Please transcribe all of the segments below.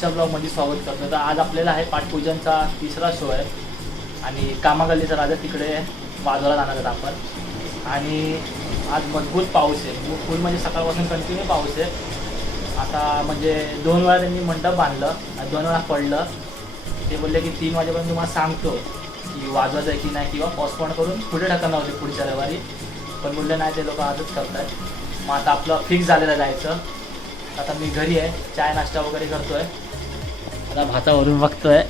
आजच्या ब्लॉगमध्ये स्वागत करतो. तर आज आपल्याला आहे पाठपूजनचा तिसरा शो आहे. आणि कामागल्लीचा राजा तिकडे बाजूला जाणार आहेत आपण. आणि आज मजबूत पाऊस आहे. फुल म्हणजे सकाळपासून कंटिन्यू पाऊस आहे. आता म्हणजे दोन वेळा त्यांनी मंडप बांधलं आणि दोन वेळा पडलं. ते बोलले की तीन वाजेपर्यंत तुम्हाला सांगतो की वाजवायचं आहे की नाही किंवा पोस्टपोन करून पुढे ढकलणार होते पुढच्या रविवारी. पण बोलले नाही ते लोक आजच करतात मग आता आपलं फिक्स झालेलं जायचं. आता मी घरी आहे. चाय नाश्ता वगैरे करतो आहे आता भातावरून बघतोय.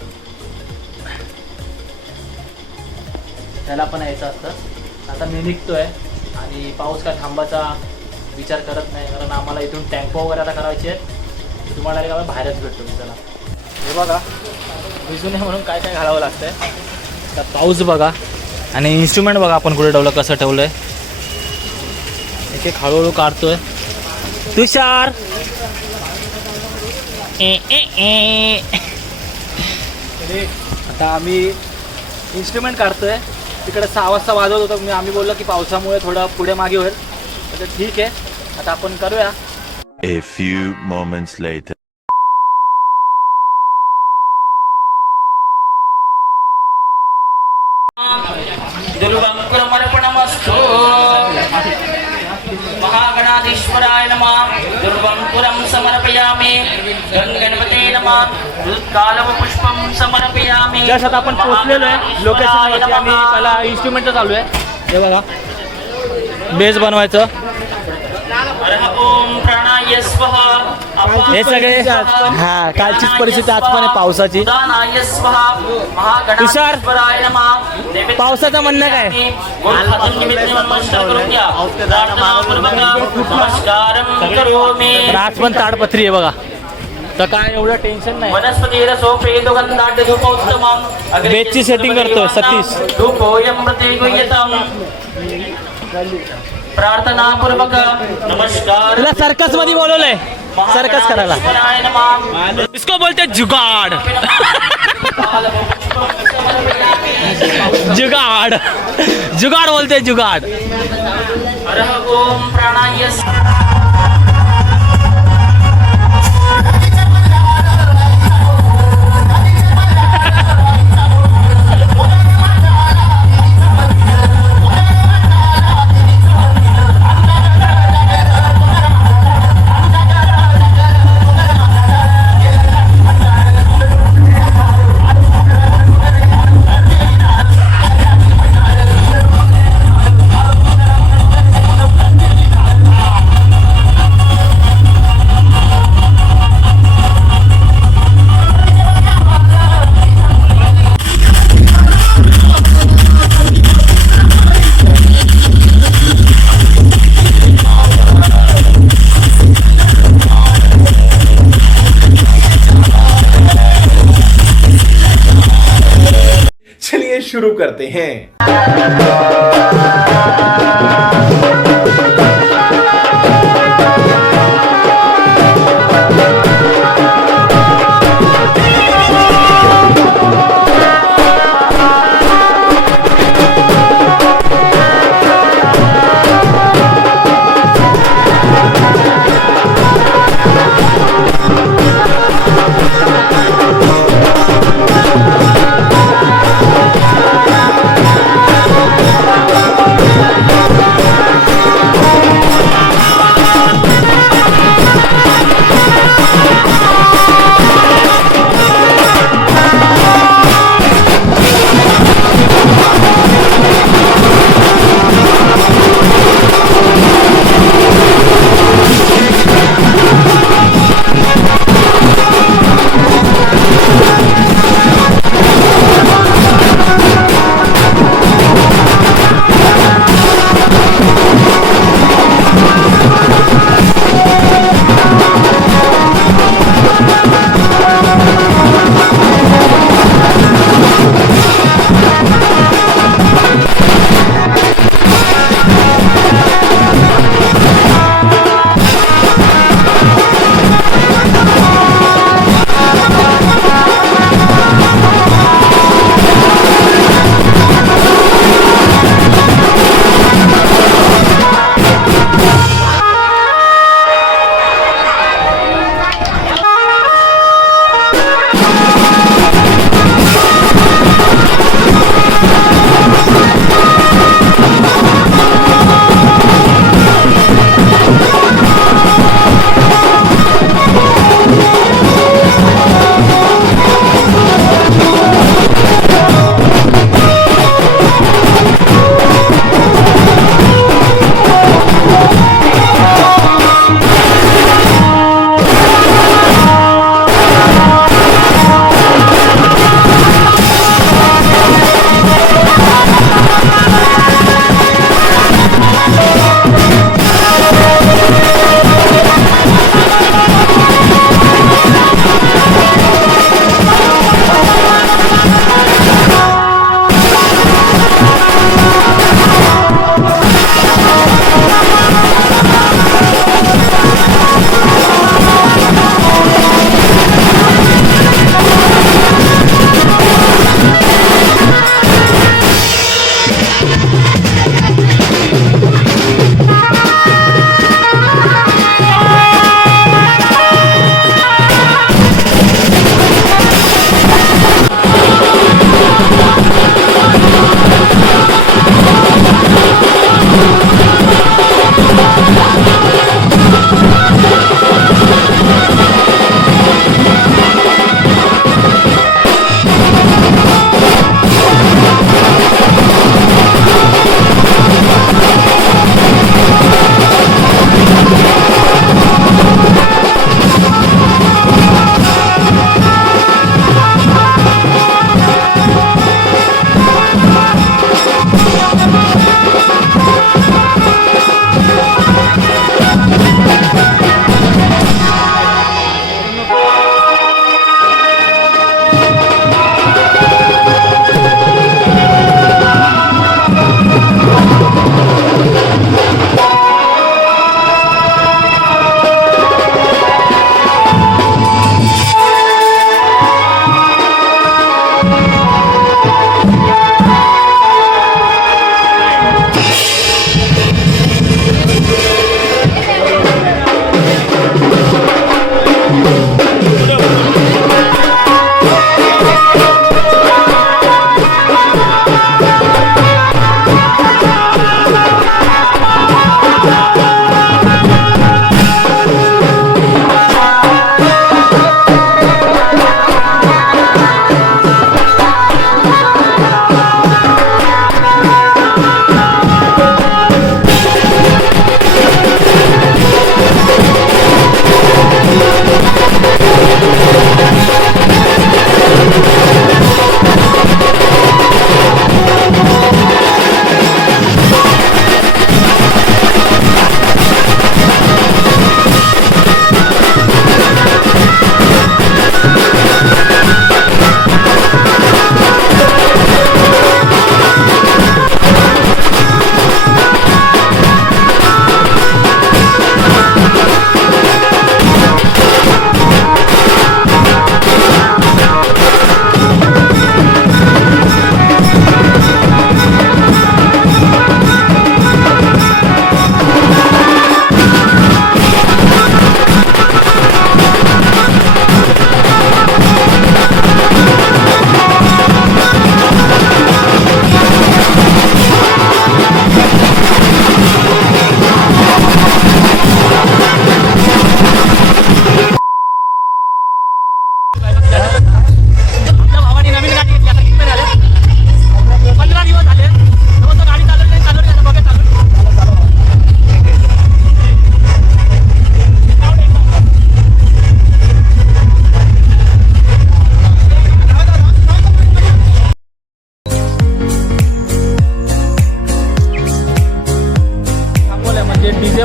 त्याला पण यायचं असतं. आता मी निघतोय आणि पाऊस काय थांबाचा विचार करत नाही कारण आम्हाला इथून टेम्पो वगैरे आता करायचे आहेत. तुम्हाला direct आम्ही बाहेरच भेटतो मी त्याला हे बघा भिजू नये म्हणून काय काय घालावं लागतंय. आता पाऊस बघा आणि इन्स्ट्रुमेंट बघा आपण कुठे ठेवलं कसं ठेवलंय. एक एक हळूहळू काढतोय. तुषार! ए, ए, ए. आता आम्ही इन्स्ट्रुमेंट काढतोय. तिकडे सहा वाजता वाजवत होतो. मी आम्ही बोललो की पावसामुळे थोडं पुढे मागे होईल. तर ठीक आहे. आता आपण करूया. A few moments later. समर्पयामि आता आपण पोहोचलेलो आहे लोकेशनवरती आणि त्याला इन्स्ट्रुमेंट चालू आहे हे बघा बेस बनवायचं हे सगळे हा कालचीच परिस्थिती आज पण आहे पावसाची नमः पावसाचं म्हणणं काय? आज पण ताडपत्री आहे बघा तर काय एवढं टेन्शन नाही वनस्पती रसोपेतो गंधाढ्य धूपोत्तमम् बेचची setting करतोय, सतीश. पूर्वक नमस्कार। सर्कस मध्ये बोलवलंय। सर्कस करायला। इसको बोलते जुगाड। जुगाड। जुगाड बोलते जुगाड। ओम प्राणाय। करते हैं।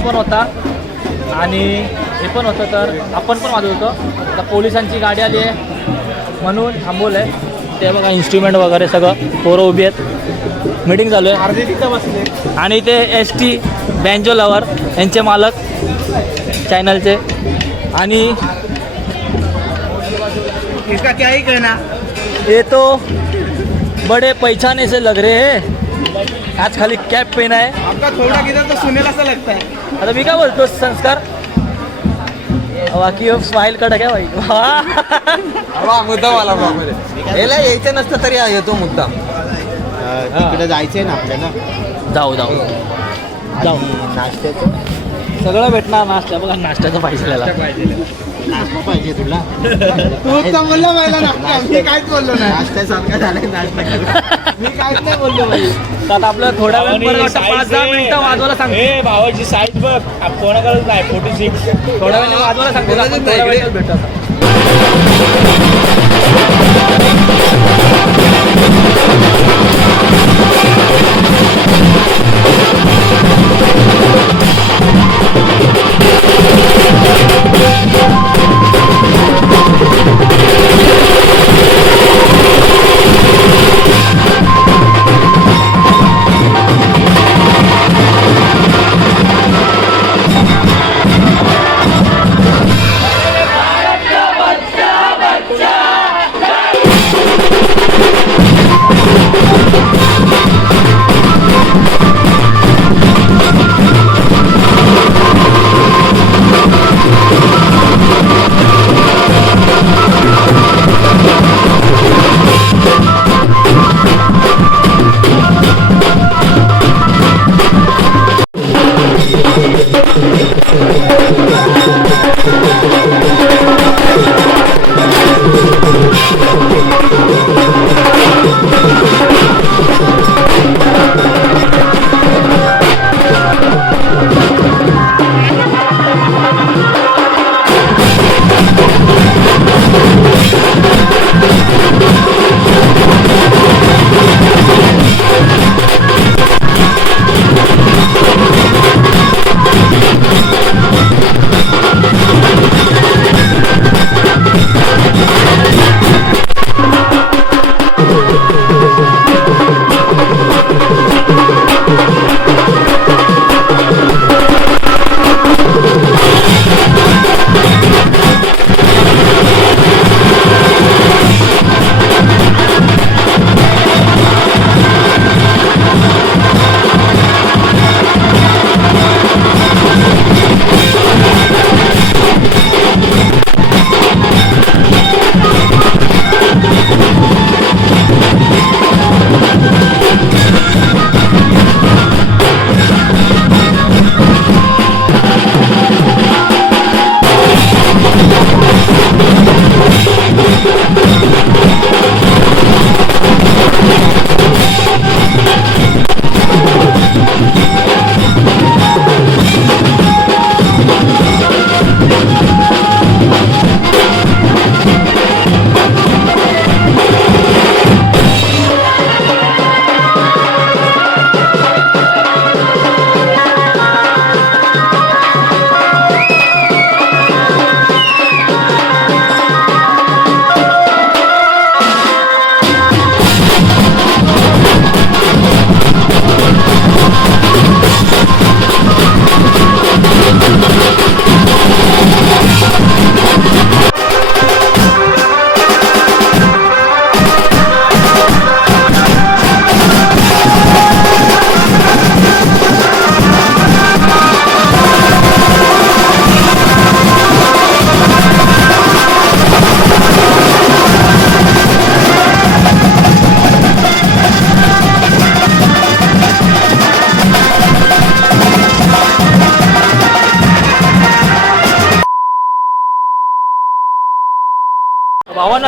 पण होता. आणि हे पण होतं तर आपण पण वाजवत होतो. आता पोलिसांची गाडी आली आहे. म्हणून थांबवलं आहे ते बघा इन्स्ट्रुमेंट वगैरे सगळं. पोरं उभी आहेत. मीटिंग चालू आहे. अर्धे तिथं बसले. आणि ते एस टी बँजो लवर यांचे मालक चॅनलचे आणि इसका क्या ही कहना ये तो बड़े पहचाने से लग रहे हैं. आज खाली कॅप पेन आहे. आपका थोड़ा किधर तो सुनेला सा लगता है. आता मी काय बोलतो संस्कार? बाकी स्माईल कडक आहे भाई वा. हवा. मुद्दाम आला मध्ये याला यायचं नसतं तरी येतो मुद्दाम. तिकडे जायचंय ना आपल्याला? जाऊ जाऊ. जाऊ नाश्त्याचं? सगळं भेटणार नाश्ता. बघा नाश्त्याचा पैसे लिहिला नाश्ता पाहिजे तुला. तू बोलला मला मी काहीच बोललो नाही. मी काहीच नाही बोललो तर आपलं थोडा वेळ पाच दहा मिनिटं वाजवायला सांग. भावाची साईज बघ. कोणाकडे नाही फोर्टी सिक्स थोडा वेळ वाजवायला सांगतो. भेटत Thank you.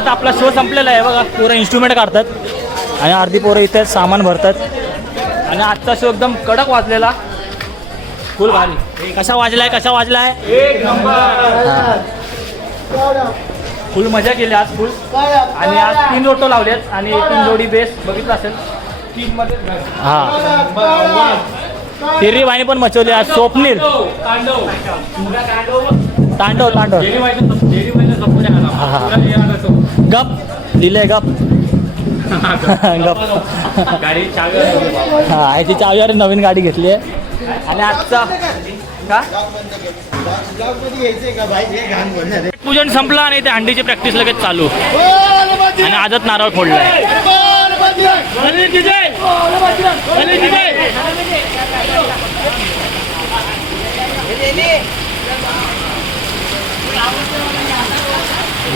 आता. आपला शो संपलेला आहे बघा. पुरं इन्स्ट्रुमेंट काढतात. आणि अर्धी पोरं इथे सामान भरतात. आणि आजचा शो एकदम कडक वाजलेला. फुल भारी. कसा वाजलाय कसा वाजलाय? एक नंबर. फुल मजा केली आज फुल आणि आज तीन लोटो लावलेत आणि तीन जोडी बेस बघितलं असेल. हा. तिरी वाणी पण मचवली आज. स्वप्नील. तांडव. तांडव तांडव. हा. गप दिले गप. गप. हा ह्याची चावीवर नवीन गाडी घेतली आहे. आणि आजचा का? पूजन संपलं आणि ते हंडीची प्रॅक्टिस लगेच चालू. आणि आजच नारळ फोडलाय.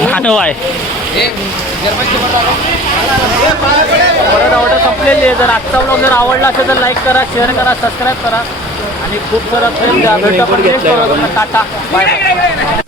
मानव आहे ऑर्डर संपलेली आहे. जर आजचा ब्लॉग जर आवडला असेल तर लाईक करा शेअर करा सबस्क्राईब करा. आणि खूप सारा टाटा. बाय